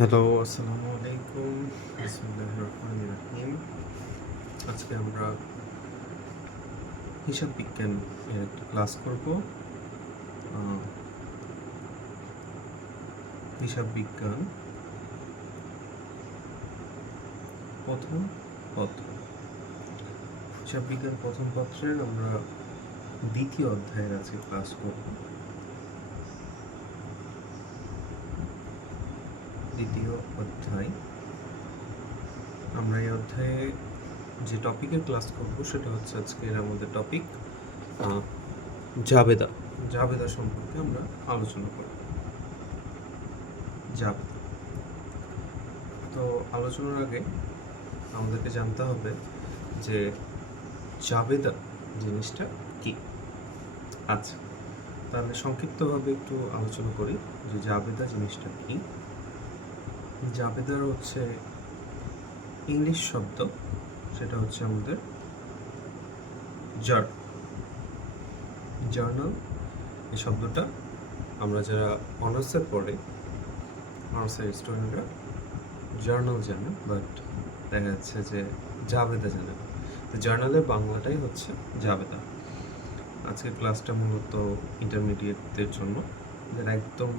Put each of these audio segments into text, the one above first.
Hello, আসসালামু আলাইকুম। বিসমিল্লাহির রহমানির রহিম। আজকে আমরা হিসাব বিজ্ঞান এর একটা ক্লাস করব। হিসাব বিজ্ঞান প্রথম পত্র। হিসাব বিজ্ঞান প্রথম পত্রের আমরা দ্বিতীয় অধ্যায়ের আজকে ক্লাস করব। দ্বিতীয় অধ্যায়। আমরা এই অধ্যায়ে যে টপিকের ক্লাস করব সেটা হচ্ছে আজকের আমাদের টপিক জাবেদা। জাবেদা সম্পর্কে আমরা আলোচনা করব। জাবেদা। তো আলোচনার আগে আমাদেরকে জানতে হবে যে জাবেদা জিনিসটা কি। আচ্ছা, তাহলে সংক্ষিপ্তভাবে একটু আলোচনা করি যে জাবেদা জিনিসটা কি। জাবেদার হচ্ছে ইংলিশ শব্দ, সেটা হচ্ছে আমাদের জার্নাল। এই শব্দটা আমরা যারা অনার্সে পড়ে, অনার্সের স্টুডেন্টরা জার্নাল জানে, বাট দেখা যাচ্ছে যে জাবেদা জানে না। তো জার্নালের বাংলাটাই হচ্ছে জাবেদা। আজকের ক্লাসটা মূলত ইন্টারমিডিয়েটদের জন্য, যারা একদম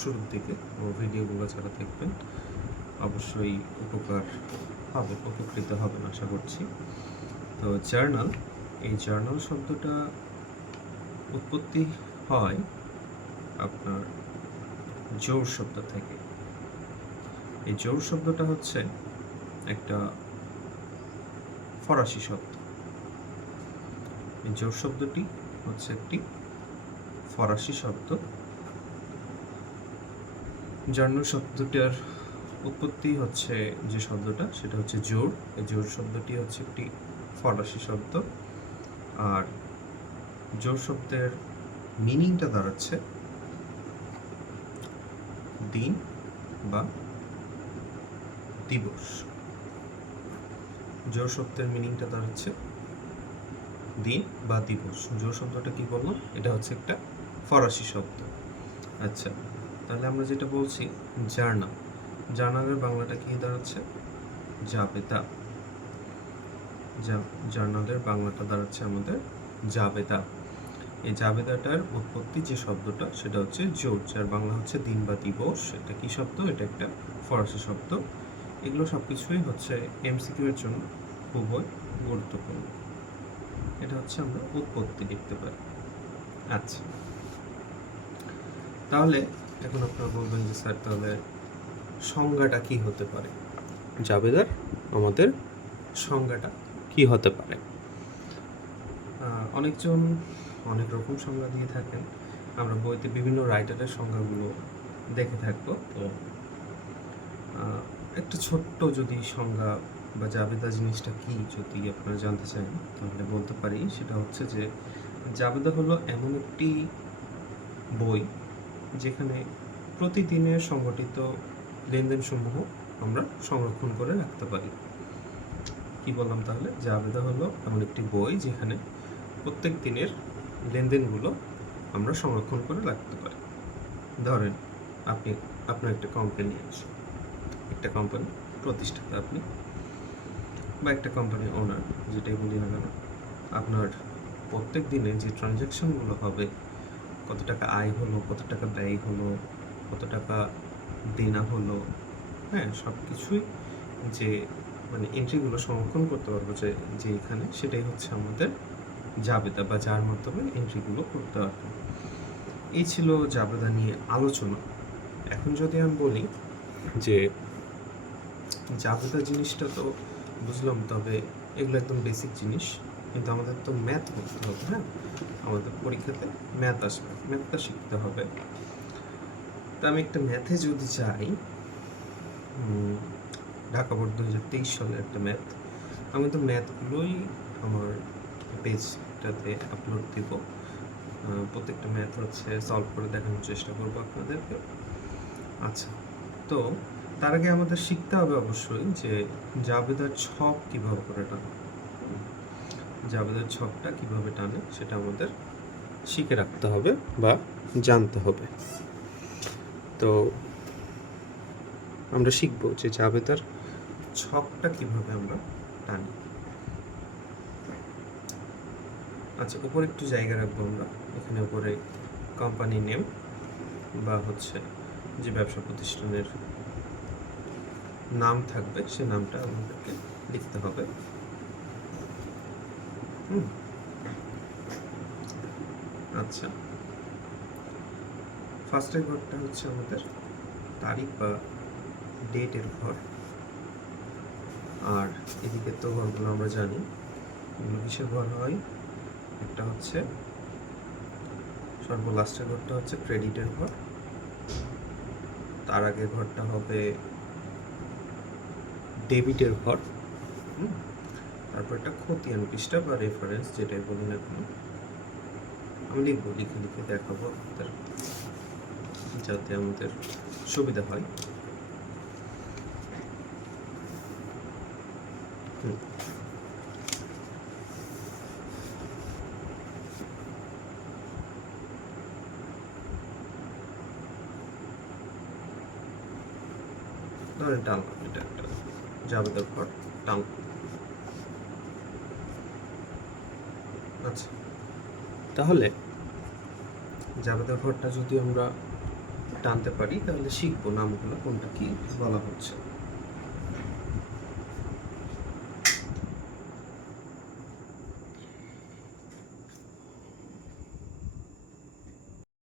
শুরুর দিকে ভিডিওগুলো যারা দেখবেন অবশ্যই উপকৃত হবেন আশা করছি। তো জার্নাল, এই জার্নাল শব্দটা উৎপত্তি হয় আপনার জোর শব্দ থেকে। এই জোর শব্দটা হচ্ছে একটা ফরাসি শব্দ। এই জোর শব্দটি হচ্ছে একটি ফরাসি শব্দ। জার্নাল শব্দটার উৎপত্তি হচ্ছে যে শব্দটা, সেটা হচ্ছে জোর। এই জোর শব্দটি হচ্ছে একটি ফরাসি শব্দ। আর জোর শব্দের মিনিংটা দাঁড়াচ্ছে দিন বা দিবস। জোর শব্দের মিনিংটা দাঁড়াচ্ছে দিন বা দিবস। জোর শব্দটা কি বললাম? এটা হচ্ছে একটা ফরাসি শব্দ। আচ্ছা, তাহলে আমরা যেটা বলছি জার্নাল, জার্নালের বাংলাটা কি দাঁড়াচ্ছে? জাবেদা। জার্নালের বাংলাটা দাঁড়াচ্ছে আমাদের জাবেদা। এই জাবেদাটার উৎপত্তি যে শব্দটা, সেটা হচ্ছে জোর, যার বাংলা হচ্ছে দিন বা দিবস। এটা কি শব্দ? এটা একটা ফরাসি শব্দ। এগুলো সব কিছুই হচ্ছে এমসিকিউ এর জন্য খুবই গুরুত্বপূর্ণ। এটা হচ্ছে আমরা উৎপত্তি লিখতে পারি। আচ্ছা, তাহলে এখন আপনারা বলবেন যে স্যার তাহলে সংজ্ঞাটা কি হতে পারে? জাবেদার আমাদের সংজ্ঞাটা কি হতে পারে? অনেকজন অনেক রকম সংজ্ঞা দিয়ে থাকেন। আমরা বইতে বিভিন্ন রাইটারের সংজ্ঞাগুলো দেখে থাকবো। তো একটা ছোট্ট যদি সংজ্ঞা বা জাবেদা জিনিসটা কি যদি আপনারা জানতে চান, তাহলে বলতে পারি সেটা হচ্ছে যে জাবেদা হলো এমন একটি বই যেখানে প্রতিদিনের সংগঠিত লেনদেনসমূহ আমরা সংরক্ষণ করে রাখতে পারি। কি বললাম তাহলে? জাবেদা হলো এমন একটি বই যেখানে প্রত্যেক দিনের লেনদেনগুলো আমরা সংরক্ষণ করে রাখতে পারি। ধরেন আপনার একটা কোম্পানি আছে, একটা কোম্পানি প্রতিষ্ঠাতা আপনি, বা একটা কোম্পানির ওনার, যেটাই বলি না কেন, আপনার প্রত্যেক দিনে যে ট্রানজ্যাকশনগুলো হবে, কত টাকা আয় হলো, কত টাকা ব্যয় হলো, কত টাকা দেনা হলো, হ্যাঁ, সব কিছুই যে এন্ট্রিগুলো সংরক্ষণ করতে পারবো যে এখানে, সেটাই হচ্ছে আমাদের জাবেদা, বা যার মাধ্যমে এন্ট্রিগুলো করতে পারবো। এই ছিল জাবেদা নিয়ে আলোচনা। এখন যদি আমি বলি যে জাবেদা জিনিসটা তো বুঝলাম, তবে এগুলো একদম বেসিক জিনিস, কিন্তু আমাদের তো ম্যাথ করতে হবে। হ্যাঁ, আমাদের পরীক্ষাতে ম্যাথ আসবে, ম্যাথটা শিখতে হবে। তো আমি একটা ম্যাথে যদি চাই, ঢাকা বোর্ড 2023 সালের একটা ম্যাথ, আমি তো ম্যাথগুলোই আমার পেজটাতে আপলোড দিব। প্রত্যেকটা ম্যাথ হচ্ছে সলভ করে দেখানোর চেষ্টা করবো আপনাদেরকে। আচ্ছা, তো তার আগে আমাদের শিখতে হবে অবশ্যই যে জাবেদার ছক কিভাবে করে টানে। জাবেদার ছকটা কিভাবে টানে সেটা আমাদের শিখে রাখতে হবে বা জানতে হবে। তো আমরা শিখব যে জাবেদার ছকটা কিভাবে আমরা টানি। আচ্ছা, উপরে একটু জায়গা রাখবো আমরা। এখানে উপরে কোম্পানি নেম বা হচ্ছে যে ব্যবসা প্রতিষ্ঠানের নাম থাকবে সে নামটা আমাদেরকে লিখতে হবে। আচ্ছা, ফার্স্টের ঘরটা হচ্ছে আমাদের তারিখ বা ডেটের ঘর। আর এদিকে তো ঘরগুলো আমরা জানি এগুলো কিসের ঘর হয়। একটা হচ্ছে সর্বলাস্টের ঘরটা হচ্ছে ক্রেডিটের ঘর, তার আগের ঘরটা হবে ডেবিটের ঘর। তারপর একটা খতিয়ান পৃষ্ঠা বা রেফারেন্স যেটাই বলি না কেন আমি লিখবো, লিখে লিখে দেখাবো আপনাদের যাতে আমাদের সুবিধা হয়। ধরেন টানলাম, এটা একটা জাবেদার ঘর টানলাম। আচ্ছা, তাহলে জাবেদার ঘরটা যদি আমরা টানতে পারি তাহলে শিখবো নামগুলো কোনটা কি বলা হচ্ছে।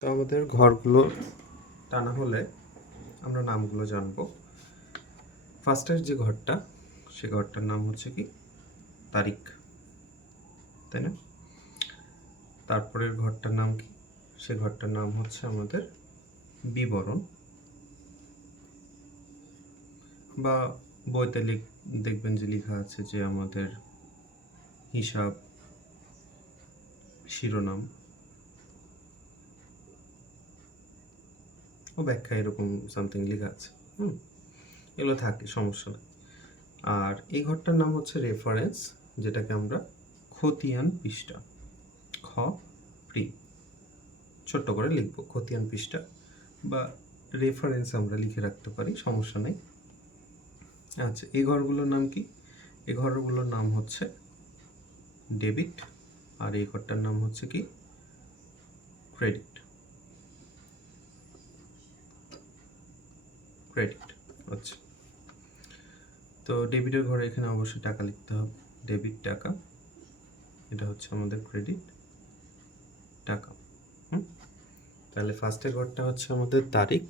তো আমাদের ঘরগুলো টানা হলে আমরা নামগুলো জানবো। ফার্স্টের যে ঘরটা সে ঘরটার নাম হচ্ছে কি তারিখ, তাই না? তারপরের ঘরটার নাম কি? সে ঘরটার নাম হচ্ছে আমাদের বিবরণ, বা বইতে দেখবেন যে লেখা আছে যে আমাদের হিসাব শিরোনাম ও ব্যাখ্যা এরকম সামথিং লেখা আছে। এগুলো থাকে, সমস্যা নেই। আর এই ঘরটার নাম হচ্ছে রেফারেন্স, যেটাকে আমরা খতিয়ান পৃষ্ঠা খ প্রি ছোট্ট করে লিখবো, খতিয়ান পৃষ্ঠা বা রেফারেন্স আমরা লিখে রাখতে পারি, সমস্যা নেই। আচ্ছা, এই ঘরগুলোর নাম কি? এই ঘরগুলোর নাম হচ্ছে ডেবিট, আর এই ঘরটার নাম হচ্ছে কি ক্রেডিট। ক্রেডিট, আচ্ছা। তো ডেবিটের ঘরে এখানে অবশ্যই টাকা লিখতে হবে, ডেবিট টাকা, এটা হচ্ছে আমাদের ক্রেডিট টাকা। তাহলে ফার্স্টের ঘরটা হচ্ছে আমাদের তারিখ,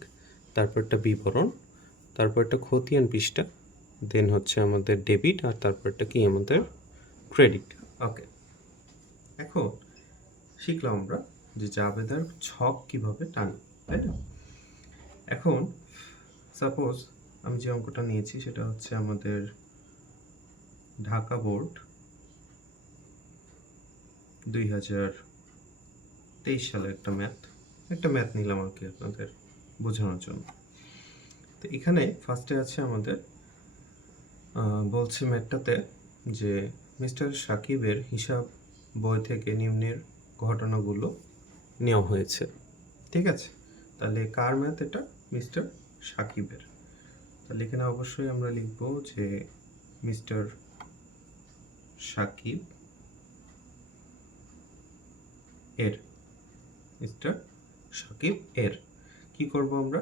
তারপর একটা বিবরণ, তারপর একটা খতিয়ান পৃষ্ঠা, দেন হচ্ছে আমাদের ডেবিট, আর তারপরটা কি আমাদের ক্রেডিট। ওকে, এখন শিখলাম আমরা যে জাবেদার ছক কিভাবে টানি, তাই না? এখন সাপোজ আমি যে অঙ্কটা নিয়েছি সেটা হচ্ছে আমাদের ঢাকা বোর্ড 2023 সালে একটা ম্যাথ নিলাম আর কি আপনাদের বোঝানোর জন্য। তো এখানে ফার্স্টে আছে আমাদের বলছে ম্যাথটাতে যে মিস্টার সাকিবের হিসাব বই থেকে নিম্নের ঘটনাগুলো নেওয়া হয়েছে, ঠিক আছে? তাহলে কার ম্যাথ এটা? মিস্টার সাকিবের। তাহলে এখানে অবশ্যই আমরা লিখব যে মিস্টার সাকিব এর, মিস্টার সাকিব এর কি করব আমরা?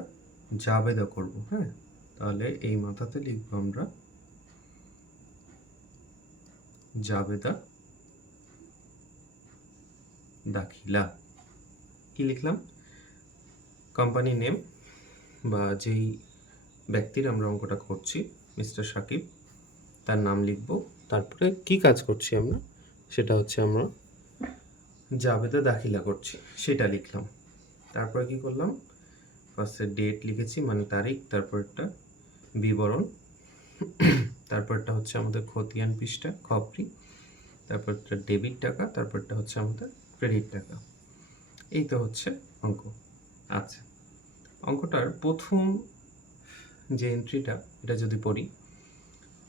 জাবেদা করব। হ্যাঁ, তাহলে এই মাথাতে লিখব আমরা জাবেদা দাখিলা। কি লিখলাম? কোম্পানি নেম বা যেই ব্যক্তির আমরা অঙ্কটা করছি মিস্টার সাকিব, তার নাম লিখব। তারপরে কি কাজ করছি আমরা, সেটা হচ্ছে আমরা জাবেদা দাখিলা করছি, সেটা লিখলাম। তারপরে কি করলাম? ফার্স্টে ডেট লিখেছি মানে তারিখ, তারপরটা বিবরণ, তারপরটা হচ্ছে আমাদের খতিয়ান পৃষ্ঠা খপ্রি, তারপরটা ডেবিট টাকা, তারপরটা হচ্ছে আমাদের ক্রেডিট টাকা। এই তো হচ্ছে অঙ্ক। আচ্ছা, অঙ্কটার প্রথম যে এন্ট্রিটা এটা যদি পড়ি,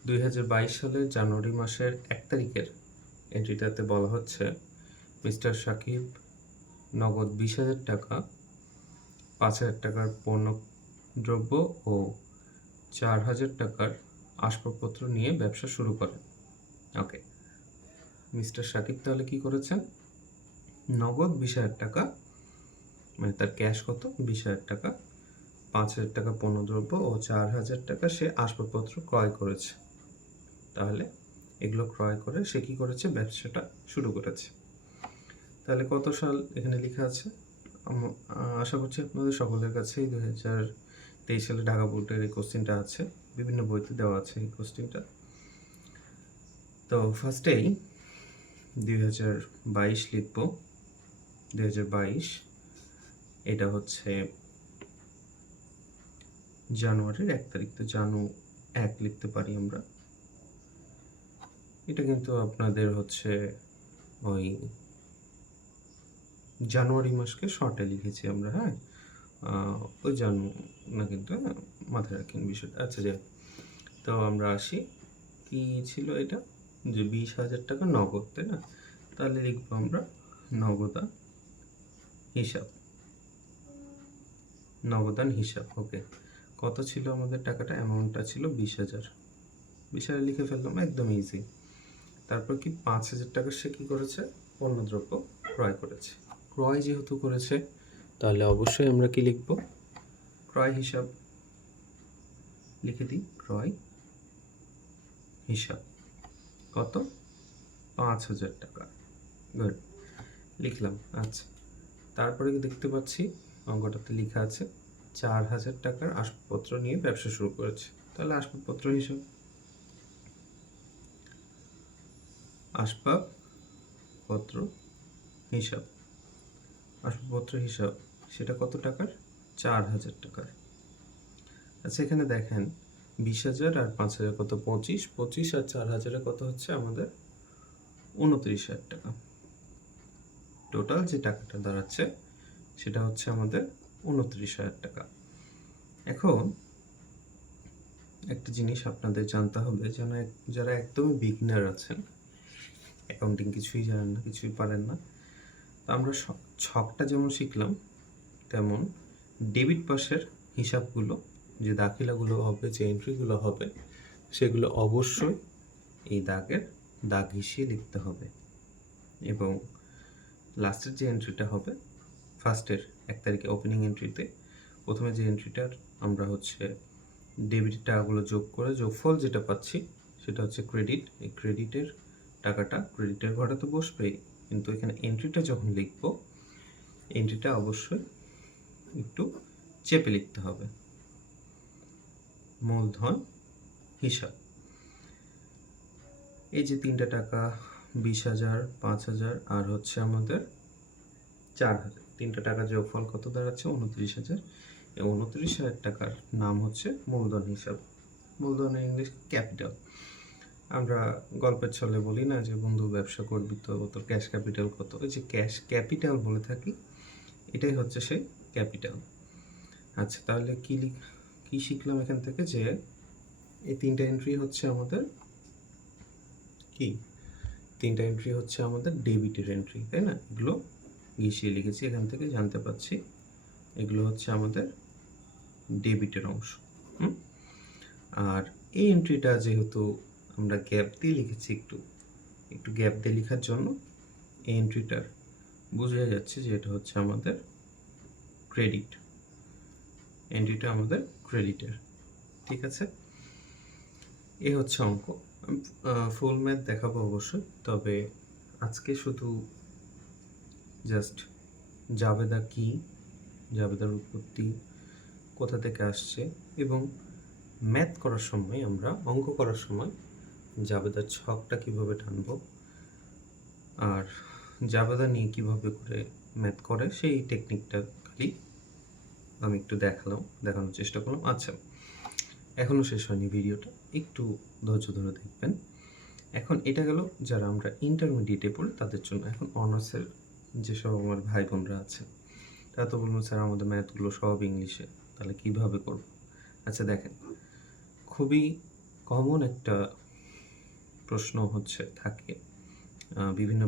2022 সালের জানুয়ারি মাসের 1 তারিখের এন্ট্রিটাতে বলা হচ্ছে মিস্টার সাকিব নগদ 20,000 টাকা, 5,000 টাকার পণ্য দ্রব্য ও 4,000 টাকার আসবাবপত্র নিয়ে ব্যবসা শুরু করেন। ওকে, মিস্টার শাকিব তাহলে কি করেছেন? নগদ 20,000 টাকা, মানে তার ক্যাশ কত? 20,000 টাকা, 5,000 টাকা পণ্যদ্রব্য ও 4,000 টাকা সে আসবাবপত্র ক্রয় করেছে। তাহলে এগুলো ক্রয় করে সে কি করেছে? ব্যবসাটা শুরু করেছে। তাহলে কত সাল এখানে লেখা আছে? আশা করছি আপনাদের সকলের কাছেই 2023 সালে ঢাকা বোর্ডের এই কোশ্চেনটা আছে, বিভিন্ন বইতে দেওয়া আছে এই কোশ্চেনটা। তো ফার্স্টেই 2022 লিখব। 2022 এটা হচ্ছে জানুয়ারির 1 তারিখ, তো জানু 1 লিখতে পারি আমরা। এটা কিন্তু আপনাদের হচ্ছে ওই জানুয়ারি মাসকে শর্টে লিখেছি আমরা, হ্যাঁ, ওই জানু না কিন্তু, হ্যাঁ, মাথায় রাখেন বিষয়টা। আচ্ছা, যাই, তো আমরা আসি, কি ছিল এটা? যে 20,000 টাকা নগদ, তাই না? তাহলে লিখবো আমরা নগদান হিসাব, নগদান হিসাব। ওকে, কত ছিল আমাদের টাকাটা? অ্যামাউন্টটা ছিল 20,000। 20,000 লিখে ফেললাম, একদম ইজি। তারপর কি 5,000 টাকা সে কী করেছে? পণ্যদ্রব্য ক্রয় করেছে। ক্রয় যেহেতু করেছে তাহলে অবশ্যই আমরা কি লিখব? ক্রয় হিসাব লিখে দিই। ক্রয় হিসাব কত? 5,000 টাকা। গুড, লিখলাম। আচ্ছা, তারপরে কি দেখতে পাচ্ছি অঙ্কটাতে লেখা আছে 4,000 টাকার আসবাবপত্র নিয়ে ব্যবসা শুরু করেছে। তাহলে আসবাবপত্র হিসাব, আসবাবপত্র হিসাব, আসবাবপত্র হিসাব সেটা কত টাকার? 4,000 টাকার। আচ্ছা, এখানে দেখেন 20,000 আর 5,000 কত? 25, 25 আর 4,000 কত হচ্ছে আমাদের? 29,000 টাকা। টোটাল যে টাকাটা দাঁড়াচ্ছে সেটা হচ্ছে আমাদের 29,000 টাকা। এখন একটা জিনিস আপনাদের জানতে হবে, যারা একদমই বিগিনার আছেন, অ্যাকাউন্টিং কিছুই জানেন না, কিছুই পারেন না, তো আমরা ছকটা যেমন শিখলাম তেমন ডেবিট পাশের হিসাবগুলো, যে দাখিলাগুলো হবে, যে এন্ট্রিগুলো হবে, সেগুলো অবশ্যই এই দাগ ঘিসিয়ে লিখতে হবে। এবং লাস্টের যে এন্ট্রিটা হবে, ফার্স্টের 1 তারিখে ওপেনিং এন্ট্রিতে প্রথমে যে এন্ট্রিটার আমরা হচ্ছে ডেবিট টাকাগুলো যোগ করে যোগফল যেটা পাচ্ছি সেটা হচ্ছে ক্রেডিট। এই ক্রেডিটের টাকাটা ক্রেডিটের ঘরে তো বসবেই, কিন্তু এখানে এন্ট্রিটা যখন লিখব, এন্ট্রিটা অবশ্যই একটু চেপে লিখতে হবে। মূলধন হিসাব, এই যে 3টা টাকা, 20,000, 5,000 আর হচ্ছে আমাদের 4,000, 3টা টাকার যোগফল কত দাঁড়াচ্ছে? 29,000। এই 29,000 টাকার নাম হচ্ছে মূলধন হিসাব। মূলধনের ইংলিশ ক্যাপিটাল। আমরা গল্পের ছলে বলি না যে বন্ধু ব্যবসা করবি তো তোর ক্যাশ ক্যাপিটাল কত? ওই যে ক্যাশ ক্যাপিটাল বলে থাকি, এটাই হচ্ছে সেই ক্যাপিটাল। আচ্ছা, তাহলে কি শিখলাম এখান থেকে? যে এই 3টা এন্ট্রি হচ্ছে আমাদের কি? 3টা এন্ট্রি হচ্ছে আমাদের ডেবিটের এন্ট্রি, তাই না? এগুলো ঘিসিয়ে লিখেছি, এখান থেকে জানতে পারছি এগুলো হচ্ছে আমাদের ডেবিটের অংশ। আর এই এন্ট্রিটা যেহেতু আমরা গ্যাপ দিয়ে লিখেছি, একটু গ্যাপ দিয়ে লেখার জন্য এই এন্ট্রিটার বোঝা যাচ্ছে যে এটা হচ্ছে আমাদের ক্রেডিট। এন্ট্রিটা আমাদের ক্রেডিটের, ঠিক আছে? এই হচ্ছে অঙ্ক। ফুল ম্যাথ দেখাবো অবশ্যই, তবে আজকে শুধু জাস্ট জাবেদা কি, জাবেদার উৎপত্তি কোথা থেকে আসছে, এবং ম্যাথ করার সময়, আমরা অঙ্ক করার সময় জাবেদার ছকটা কিভাবে টানবো আর জাবেদা নিয়ে কিভাবে করে ম্যাথ করে সেই টেকনিকটা খালি আমি একটু দেখানোর চেষ্টা করলাম। আচ্ছা, এখনও শেষ হয়নি ভিডিওটা, একটু ধৈর্য ধরে দেখবেন। এখন এটা গেল যারা আমরা ইন্টারমিডিয়েটে পড়ি তাদের জন্য। এখন অনার্সের যেসব আমার ভাই বোনরা আছে তারা তো বলবেন স্যার আমাদের ম্যাথগুলো সব ইংলিশে, তাহলে কিভাবে করব? আচ্ছা, দেখেন, খুবই কমন একটা প্রশ্ন থাকে, বিভিন্ন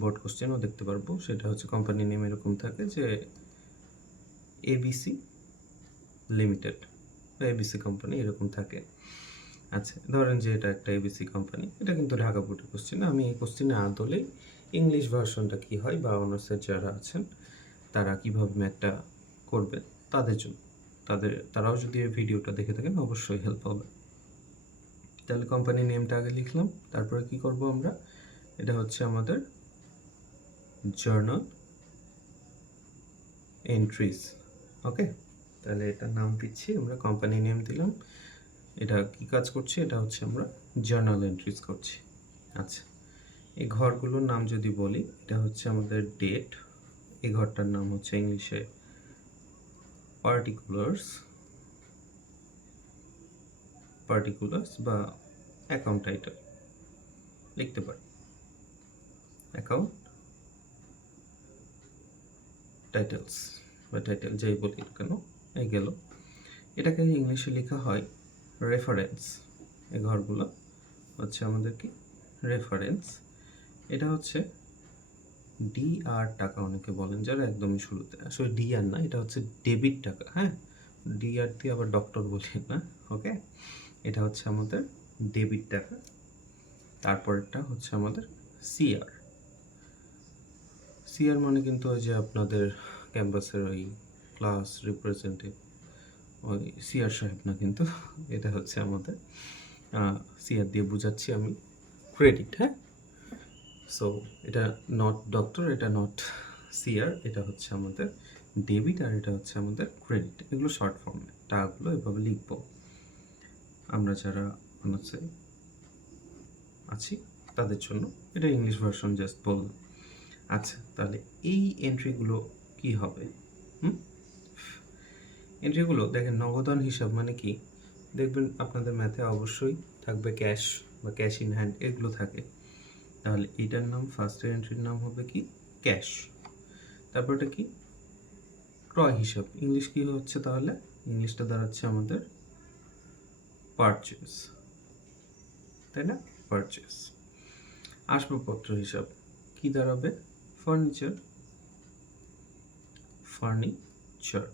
বোর্ড কোশ্চেনও দেখতে পারবো, সেটা হচ্ছে কোম্পানি নেম এরকম থাকে যে ABC লিমিটেড, বা এবিসি কোম্পানি এরকম থাকে। আচ্ছা, ধরেন যে এটা একটা এবিসি কোম্পানি। এটা কিন্তু ঢাকা বোর্ডের কোশ্চেন না। আমি এই কোশ্চেনে আদলেই ইংলিশ ভার্সনটা কী হয় বা অনার্সের যারা আছেন তারা কীভাবে ম্যাথটা করবে তাদের জন্য। তারাও যদি এই ভিডিওটা দেখে থাকেন অবশ্যই হেল্প হবে। তাহলে কোম্পানি নেমটা আগে লিখলাম, তারপরে কি করব আমরা, এটা হচ্ছে আমাদের জার্নাল এন্ট্রিজ। ওকে, তাহলে এটার নাম দিচ্ছি আমরা, কোম্পানি নেম দিলাম। এটা কি কাজ করছে, এটা হচ্ছে আমরা জার্নাল এন্ট্রিজ করছি। আচ্ছা, এই ঘরগুলোর নাম যদি বলি, এটা হচ্ছে আমাদের ডেট, এই ঘরটার নাম হচ্ছে ইংলিশে পার্টিকুলার্স বা অ্যাকাউন্ট টাইটেল লিখতে পারি, অ্যাকাউন্ট টাইটেলস বা টাইটেল যেই বলি না কেন, এই গেল। এটাকে ইংলিশে লেখা হয় রেফারেন্স। এই ঘরগুলো হচ্ছে আমাদের কি রেফারেন্স। এটা হচ্ছে ডিআর টাকা অনেকে বলেন যারা একদমই শুরুতে, আসলে ডিআর না, এটা হচ্ছে ডেবিট টাকা। হ্যাঁ, ডিআর দিয়ে আবার ডক্টর বলেন না। ওকে, এটা হচ্ছে আমাদের ডেবিট টাকা। তারপরটা হচ্ছে আমাদের সিআর। সিআর মানে কিন্তু ওই যে আপনাদের ক্যাম্পাসের ওই ক্লাস রিপ্রেজেন্টেটিভ, ওই সিআর সাহেব না, কিন্তু এটা হচ্ছে আমাদের সিআর দিয়ে বোঝাচ্ছি আমি ক্রেডিট। হ্যাঁ, সো এটা নট ডক্টর, এটা নট সিআর, এটা হচ্ছে আমাদের ডেবিট আর এটা হচ্ছে আমাদের ক্রেডিট। এগুলো শর্ট ফর্মে টাকাগুলো এভাবে লিখবো আমরা যারা অনার্সে আছি তাদের জন্য। এটা ইংলিশ ভার্সন জাস্ট বললাম। আচ্ছা, তাহলে এই এন্ট্রিগুলো কি হবে? এন্ট্রিগুলো দেখেন, নগদান হিসাব মানে কি, দেখবেন আপনাদের ম্যাথে অবশ্যই থাকবে ক্যাশ বা ক্যাশ ইন হ্যান্ড, এগুলো থাকে। তাহলে এইটার নাম, ফার্স্টের এন্ট্রির নাম হবে কি ক্যাশ। তারপর এটা কি ক্রয় হিসাব, ইংলিশ কি হচ্ছে তাহলে, ইংলিশটা দাঁড়াচ্ছে আমাদের পারচেস, তাই না, পারচেস। আসবাবপত্র হিসাব কি দাঁড়াবে, ফার্নিচার, ফার্নিচার।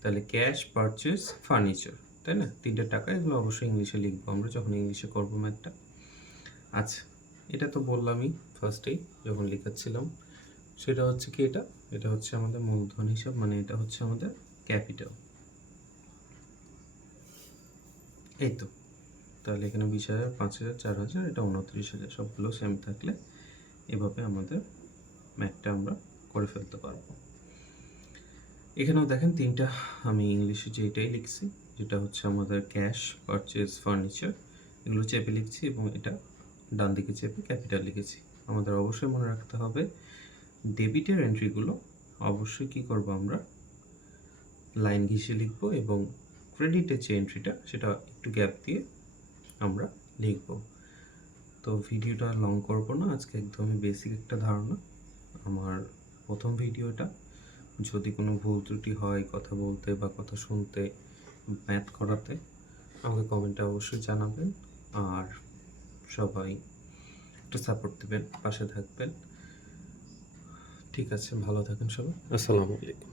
তাহলে ক্যাশ, পারচেস, ফার্নিচার, তাই না, তিনটে টাকা। এগুলো অবশ্যই ইংলিশে লিখবো আমরা যখন ইংলিশে করবো ম্যাথটা। আচ্ছা, এটা তো বললামই ফার্স্টেই যখন লেখাচ্ছিলাম, সেটা হচ্ছে কি, এটা হচ্ছে আমাদের মূলধন হিসাব, মানে এটা হচ্ছে আমাদের ক্যাপিটাল। এই তো, তাহলে এখানে 20,000, 5,000, 4,000, এটা 29,000, সবগুলো সেম থাকলে এভাবে আমাদের ম্যাথটা আমরা করে ফেলতে পারবো। এখানেও দেখেন তিনটা আমি ইংলিশে যেটাই লিখছি, যেটা হচ্ছে আমাদের ক্যাশ, পারচেস, ফার্নিচার, এগুলো চেপে লিখছি এবং এটা ডান দিকে চেপে ক্যাপিটাল লিখেছি। আমাদের অবশ্যই মনে রাখতে হবে ডেবিটের এন্ট্রিগুলো অবশ্যই কি করব আমরা লাইন ঘিসে লিখবো এবং ক্রেডিটের যে এন্ট্রিটা সেটা একটু গ্যাপ দিয়ে আমরা লিখব। তো ভিডিওটা লং করব না, আজকে একদমই বেসিক একটা ধারণা, আমার প্রথম ভিডিওটা। যদি কোনো ভুল ত্রুটি হয় কথা বলতে বা কথা শুনতে, ম্যাথ করাতে, আমাকে কমেন্টে অবশ্যই জানাবেন। আর সবাই একটু সাপোর্ট দেবেন, পাশে থাকবেন। ঠিক আছে, ভালো থাকেন সবাই, আসসালামু আলাইকুম।